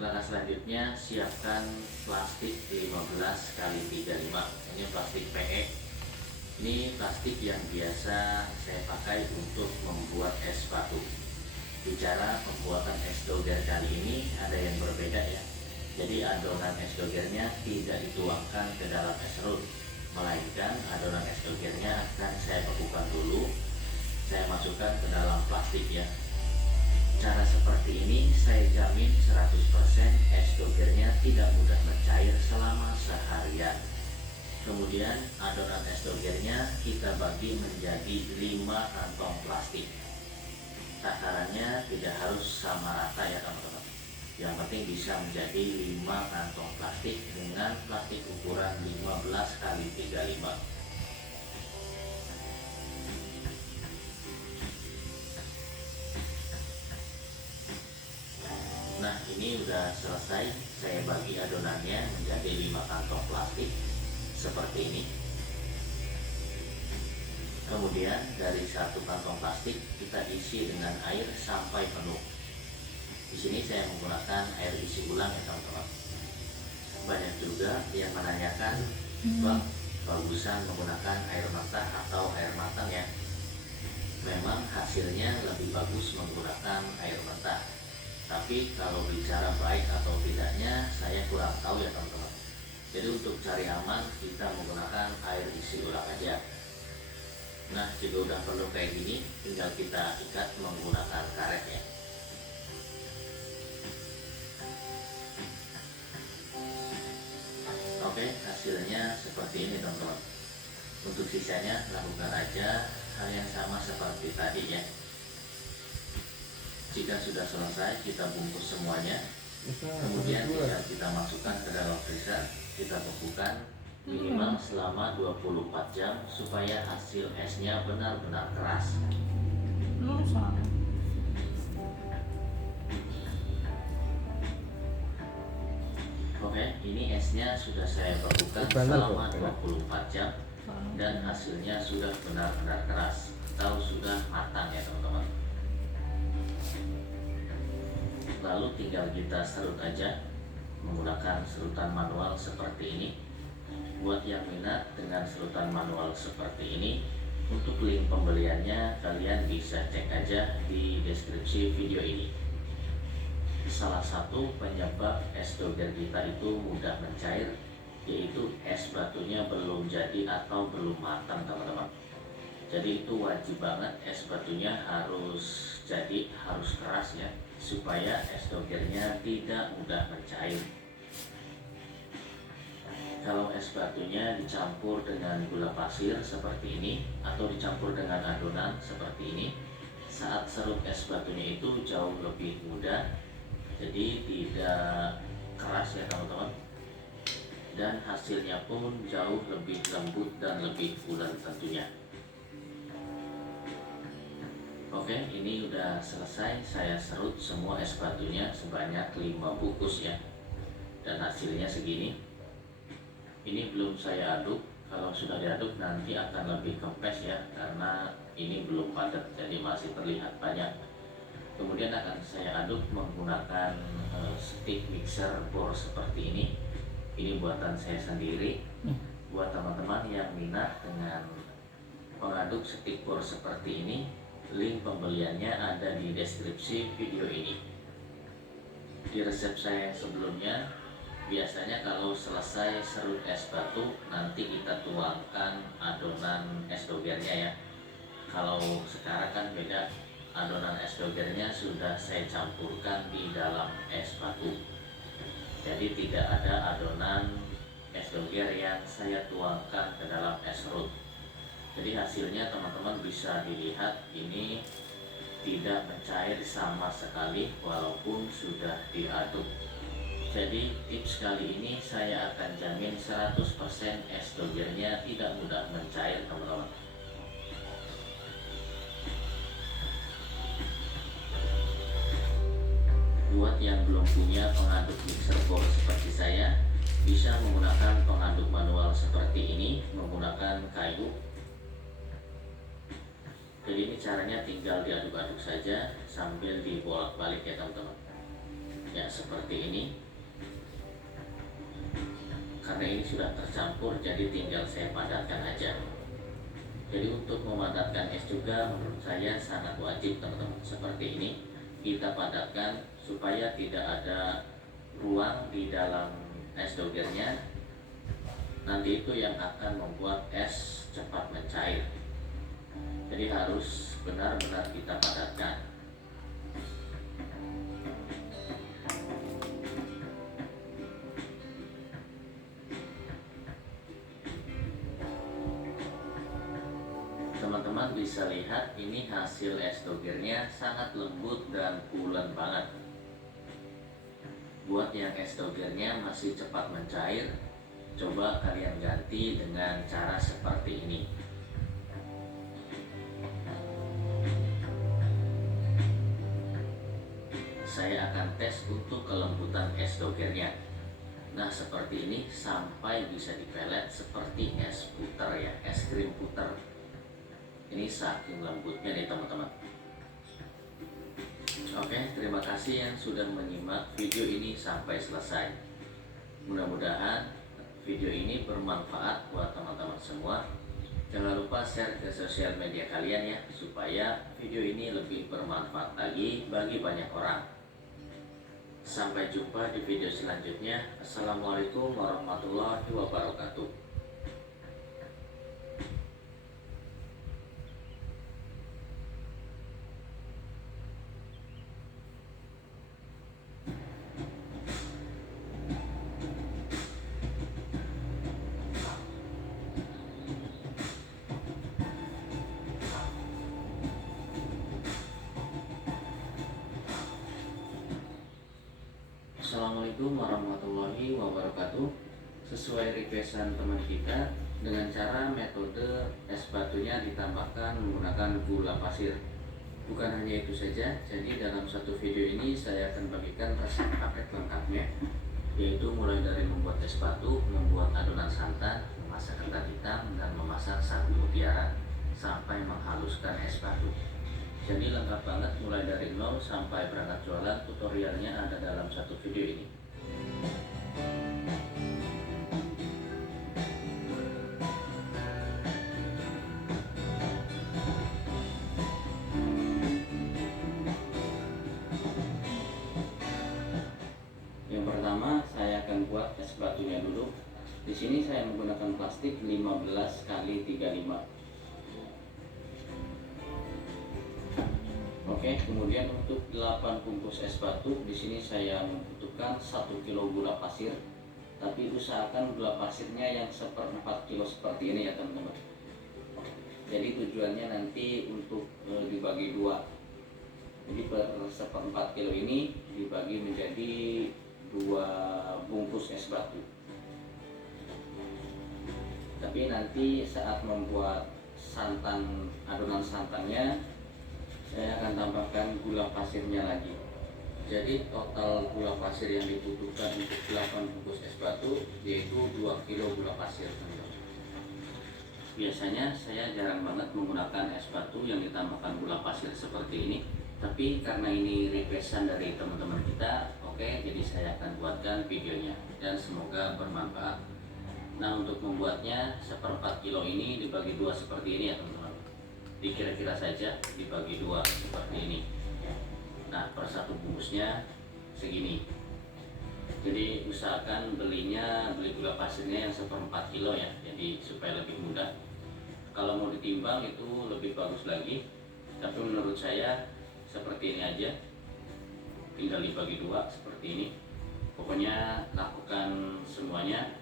Langkah selanjutnya, siapkan plastik 15 kali 35. Ini plastik PE. Ini plastik yang biasa saya pakai untuk membuat es batu. Bicara pembuatan es doger kali ini ada yang berbeda ya. Jadi adonan es dogernya tidak dituangkan ke dalam es serut, melainkan adonan es dogernya akan saya bekukan dulu. Saya masukkan ke dalam plastik ya. Cara seperti ini saya jamin 100% es dogernya tidak mudah mencair selama seharian. Kemudian adonan es dogernya kita bagi menjadi 5 kantong plastik. Takarannya tidak harus sama rata ya teman-teman. Yang penting bisa menjadi 5 kantong plastik dengan plastik ukuran 15 kali 35. Nah, ini udah selesai. Saya bagi adonannya menjadi 5 kantong plastik seperti ini. Kemudian dari 1 kantong plastik kita isi dengan air sampai penuh. Di sini saya menggunakan air isi ulang ya teman-teman. Banyak juga yang menanyakan, Bang, bagusan menggunakan air mentah atau air matang ya? Memang hasilnya lebih bagus menggunakan air mentah. Tapi kalau bicara baik atau tidaknya saya kurang tahu ya teman-teman. Jadi untuk cari aman kita menggunakan air isi ulang aja. Nah, jika udah penuh kayak gini, tinggal kita ikat menggunakan karet ya. Oke, hasilnya seperti ini teman-teman. Untuk sisanya lakukan aja hal yang sama seperti tadi ya. Jika sudah selesai, kita bungkus semuanya. Kemudian tinggal kita masukkan ke dalam freezer. Kita bekukan minimal selama 24 jam supaya hasil esnya benar-benar keras. Oke, ini esnya sudah saya bekukan selama 24 jam dan hasilnya sudah benar-benar keras atau sudah matang ya teman-teman. Lalu tinggal kita serut aja menggunakan serutan manual seperti ini. Buat yang minat dengan serutan manual seperti ini, untuk link pembeliannya kalian bisa cek aja di deskripsi video ini. Salah satu penyebab es doger kita itu mudah mencair yaitu es batunya belum jadi atau belum matang teman-teman. Jadi itu wajib banget es batunya harus jadi, harus keras ya, supaya es dogernya tidak mudah mencair. Kalau es batunya dicampur dengan gula pasir seperti ini atau dicampur dengan adonan seperti ini, saat serut es batunya itu jauh lebih mudah, jadi tidak keras ya teman-teman, dan hasilnya pun jauh lebih lembut dan lebih bulat tentunya. Oke, ini udah selesai. Saya serut semua es batunya sebanyak 5 bungkus ya. Dan hasilnya segini. Ini belum saya aduk. Kalau sudah diaduk nanti akan lebih kempes ya, karena ini belum padat, jadi masih terlihat banyak. Kemudian akan saya aduk menggunakan stick mixer bor seperti ini. Ini buatan saya sendiri. Buat teman-teman yang minat dengan pengaduk stick bor seperti ini, link pembeliannya ada di deskripsi video ini. Di resep saya sebelumnya, biasanya kalau selesai serut es batu, nanti kita tuangkan adonan es dogernya ya. Kalau sekarang kan beda, adonan es dogernya sudah saya campurkan di dalam es batu. Jadi tidak ada adonan es doger yang saya tuangkan ke dalam es serut. Jadi hasilnya teman-teman bisa dilihat ini tidak mencair sama sekali walaupun sudah diaduk. Jadi tips kali ini saya akan jamin 100% es dogernya tidak mudah mencair teman-teman. Buat yang belum punya pengaduk mixer bowl seperti saya, bisa menggunakan pengaduk manual seperti ini menggunakan kayu. Jadi ini caranya tinggal diaduk-aduk saja sambil dibolak-balik ya teman-teman. Ya seperti ini. Karena ini sudah tercampur, jadi tinggal saya padatkan aja. Jadi untuk memadatkan es juga menurut saya sangat wajib teman-teman. Seperti ini kita padatkan supaya tidak ada ruang di dalam es dogernya. Nanti itu yang akan membuat es cepat mencair. Jadi harus benar-benar kita padatkan. Teman-teman bisa lihat ini hasil es dogernya sangat lembut dan pulen banget. Buat yang es dogernya masih cepat mencair, coba kalian ganti dengan cara seperti ini. Saya akan tes untuk kelembutan es dogernya. Nah seperti ini sampai bisa dipelet seperti es puter ya, es krim puter. Ini saking lembutnya nih teman-teman. Oke, terima kasih yang sudah menyimak video ini sampai selesai. Mudah-mudahan video ini bermanfaat buat teman-teman semua. Jangan lupa share ke sosial media kalian ya, supaya video ini lebih bermanfaat lagi bagi banyak orang. Sampai jumpa di video selanjutnya. Assalamualaikum warahmatullahi wabarakatuh. Assalamualaikum warahmatullahi wabarakatuh. Sesuai requestan teman kita, dengan cara metode es batunya ditambahkan menggunakan gula pasir. Bukan hanya itu saja, jadi dalam satu video ini saya akan bagikan resep paket lengkapnya, yaitu mulai dari membuat es batu, membuat adonan santan, memasak ketan hitam, dan memasak sagu mutiara sampai menghaluskan es batu. Jadi lengkap banget mulai dari nol sampai berangkat jualan, tutorialnya ada dalam satu video ini. Yang pertama saya akan buat es batunya dulu. Di sini saya menggunakan plastik 15 x 35. Oke, kemudian untuk 8 bungkus es batu, di sini saya membutuhkan 1 kilo gula pasir. Tapi usahakan gula pasirnya yang 1/4 kilo seperti ini ya teman-teman. Jadi tujuannya nanti untuk dibagi dua. Jadi per 1/4 kilo ini dibagi menjadi 2 bungkus es batu. Tapi nanti saat membuat santan, adonan santannya, saya akan tambahkan gula pasirnya lagi. Jadi total gula pasir yang dibutuhkan untuk 8 bungkus es batu yaitu 2 kilo gula pasir. Biasanya saya jarang banget menggunakan es batu yang ditambahkan gula pasir seperti ini, tapi karena ini requestan dari teman-teman kita, oke, jadi saya akan buatkan videonya dan semoga bermanfaat. Nah untuk membuatnya 1/4 kilo ini dibagi 2 seperti ini ya teman-teman. Dikira-kira saja dibagi 2 seperti ini. Nah per satu bungkusnya segini. Jadi usahakan beli gula pasirnya yang 1/4 kilo ya, jadi supaya lebih mudah. Kalau mau ditimbang itu lebih bagus lagi, tapi menurut saya seperti ini aja, tinggal dibagi 2 seperti ini. Pokoknya lakukan semuanya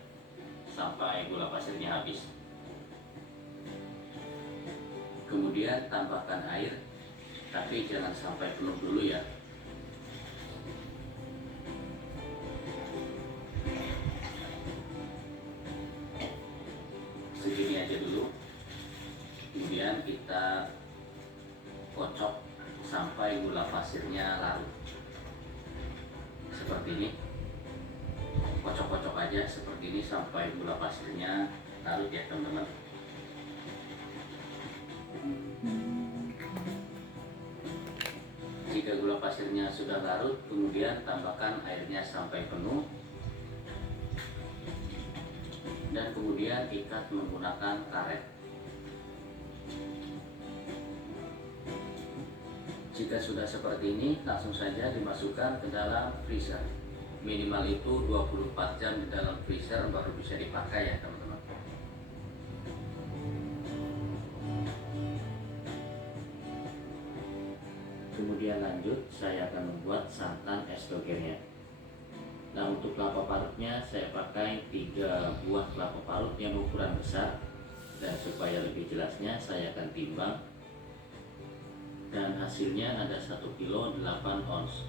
sampai gula pasirnya habis. Kemudian tambahkan air, tapi jangan sampai penuh dulu ya. Segini aja dulu. Kemudian kita kocok sampai gula pasirnya larut. Seperti ini. Kocok-kocok aja seperti ini sampai gula pasirnya larut ya teman-teman. Jika gula pasirnya sudah larut, kemudian tambahkan airnya sampai penuh dan kemudian ikat menggunakan karet. Jika sudah seperti ini, langsung saja dimasukkan ke dalam freezer. Minimal itu 24 jam di dalam freezer baru bisa dipakai ya teman-teman. Kemudian lanjut, saya akan membuat santan es dogernya. Nah, untuk kelapa parutnya saya pakai 3 buah kelapa parut yang ukuran besar. Dan supaya lebih jelasnya saya akan timbang. Dan hasilnya ada 1 kilo 8 ons.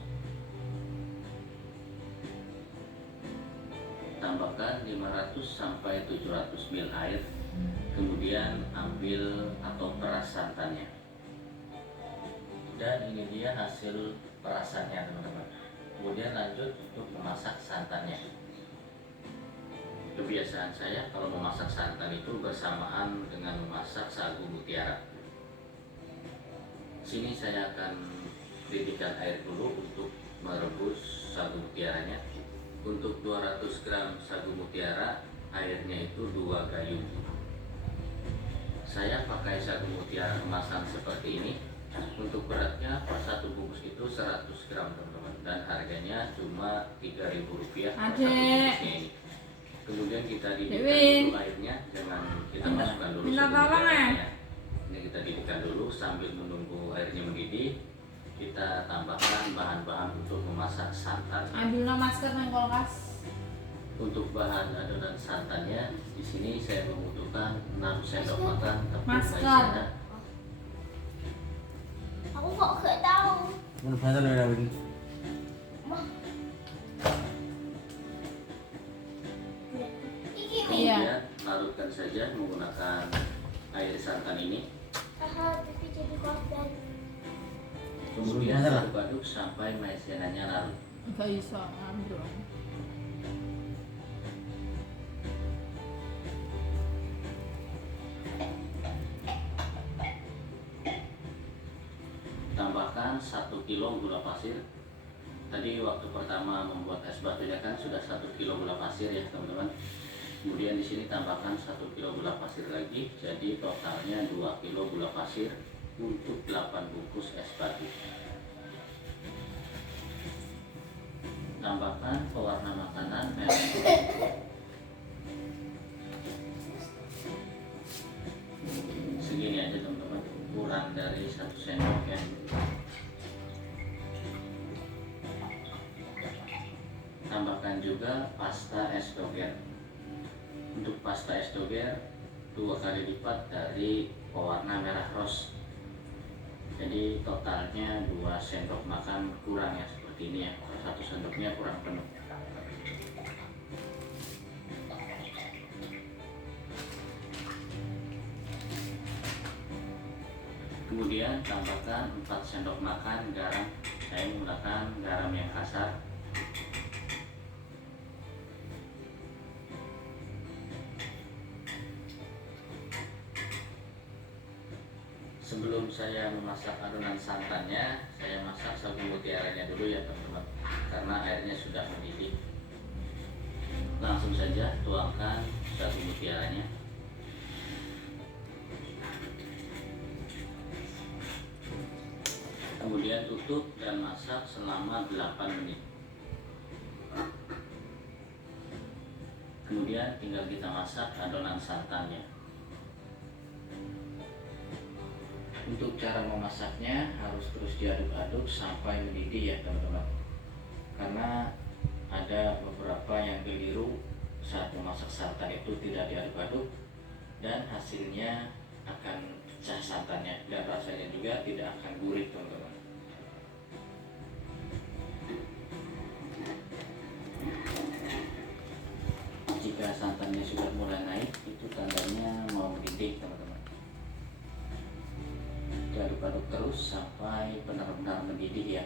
Tambahkan 500 sampai 700 ml air. Kemudian ambil atau peras santannya. Dan ini dia hasil perasannya teman-teman. Kemudian lanjut untuk memasak santannya. Kebiasaan saya kalau memasak santan itu bersamaan dengan memasak sagu mutiara. Sini saya akan didihkan air dulu untuk merebus sagu mutiaranya. Untuk 200 gram sagu mutiara, airnya itu 2 gayung. Saya pakai sagu mutiara kemasan seperti ini. Untuk beratnya per 1 bungkus itu 100 gram teman-teman, dan harganya cuma Rp3.000 per 1 bungkusnya ini. Kemudian kita didihkan dulu airnya dengan kita masukkan dulu sagu mutiaranya. Ini kita didihkan dulu sambil menunggu airnya mendidih. Kita tambahkan bahan-bahan untuk memasak santan. Ambil masker yang kulkas. Untuk bahan adonan santannya, di sini saya membutuhkan 6 sendok makan tepung Masker. maizena. Aku kok gak tahu. Mana pasal lo dah begini? Iki nih. Iya. Kemudian larutkan saja menggunakan air santan ini. Aha, tapi jadi korban. Kemudian aduk-aduk sampai maizenanya larut. Gak bisa ambil. Tambahkan 1 kilo gula pasir. Tadi waktu pertama membuat es batunya kan sudah 1 kilo gula pasir ya teman-teman. Kemudian di sini tambahkan 1 kilo gula pasir lagi, jadi totalnya 2 kilo gula pasir untuk 8 bungkus es batu. Tambahkan pewarna makanan merah. Segini aja teman-teman, kurang dari 1 sendok ya. Tambahkan juga pasta es doger. Untuk pasta es doger 2 kali lipat dari pewarna merah ros. Jadi totalnya 2 sendok makan kurang ya, seperti ini ya. 1 sendoknya kurang penuh. Kemudian tambahkan 4 sendok makan garam. Saya menggunakan garam yang kasar. Sebelum saya memasak adonan santannya, saya masak sagu mutiaranya dulu ya teman-teman, karena airnya sudah mendidih. Langsung saja tuangkan sagu mutiaranya. Kemudian tutup dan masak selama 8 menit. Kemudian tinggal kita masak adonan santannya. Untuk cara memasaknya harus terus diaduk-aduk sampai mendidih ya teman-teman. Karena ada beberapa yang keliru saat memasak santan itu tidak diaduk-aduk dan hasilnya akan pecah santannya dan rasanya juga tidak akan gurih teman-teman. Jika santannya sudah mulai naik, itu tandanya mau mendidih teman-teman. Diaduk-aduk terus sampai benar-benar mendidih ya.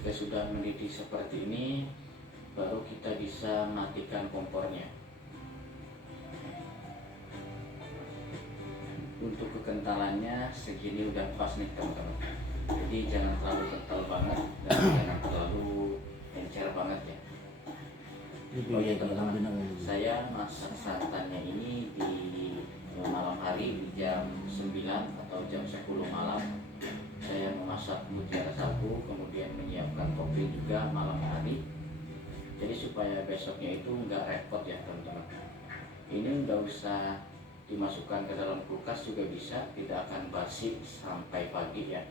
Jika sudah mendidih seperti ini, baru kita bisa matikan kompornya. Untuk kekentalannya segini udah pas nih teman-teman. Jadi jangan terlalu kental banget dan jangan terlalu encer banget ya. Oh ya teman-teman, saya masak santannya ini di malam hari di jam 9 atau jam 10 malam. Saya memasak mutiara sapu, kemudian menyiapkan kopi juga malam hari. Jadi supaya besoknya itu nggak repot ya teman-teman. Ini nggak usah dimasukkan ke dalam kulkas juga bisa, tidak akan basi sampai pagi ya.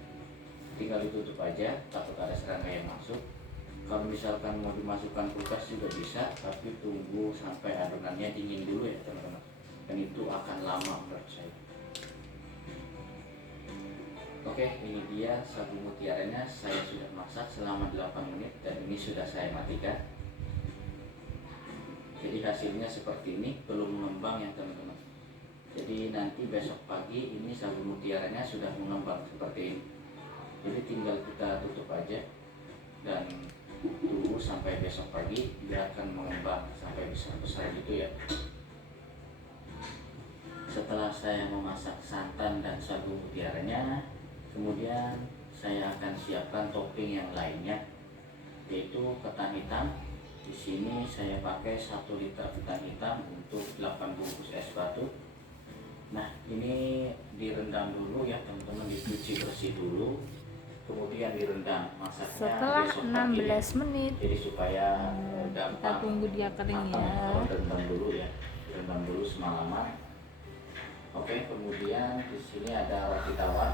Tinggal ditutup aja, takut ada serangga yang masuk. Kalau misalkan mau dimasukkan kulkas juga bisa, tapi tunggu sampai adonannya dingin dulu ya teman-teman. Dan itu akan lama menurut saya. Oke, ini dia sagu mutiaranya. Saya sudah masak selama 8 menit dan ini sudah saya matikan. Jadi hasilnya seperti ini, belum mengembang ya teman-teman. Jadi nanti besok pagi ini sagu mutiaranya sudah mengembang seperti ini. Jadi tinggal kita tutup aja dan tunggu sampai besok pagi, dia akan mengembang sampai besar-besar gitu ya. Setelah saya memasak santan dan sagu mutiaranya, kemudian saya akan siapkan topping yang lainnya, yaitu ketan hitam. Di sini saya pakai 1 liter ketan hitam untuk 8 bungkus es batu. Nah, ini direndam dulu ya teman-teman, dicuci bersih dulu, kemudian direndam masaknya Setelah besok 16 pagi. menit Jadi supaya kita gampang tunggu dia kering ya. kalau direndam dulu ya, direndam dulu semalaman. Oke, kemudian di sini ada roti tawar.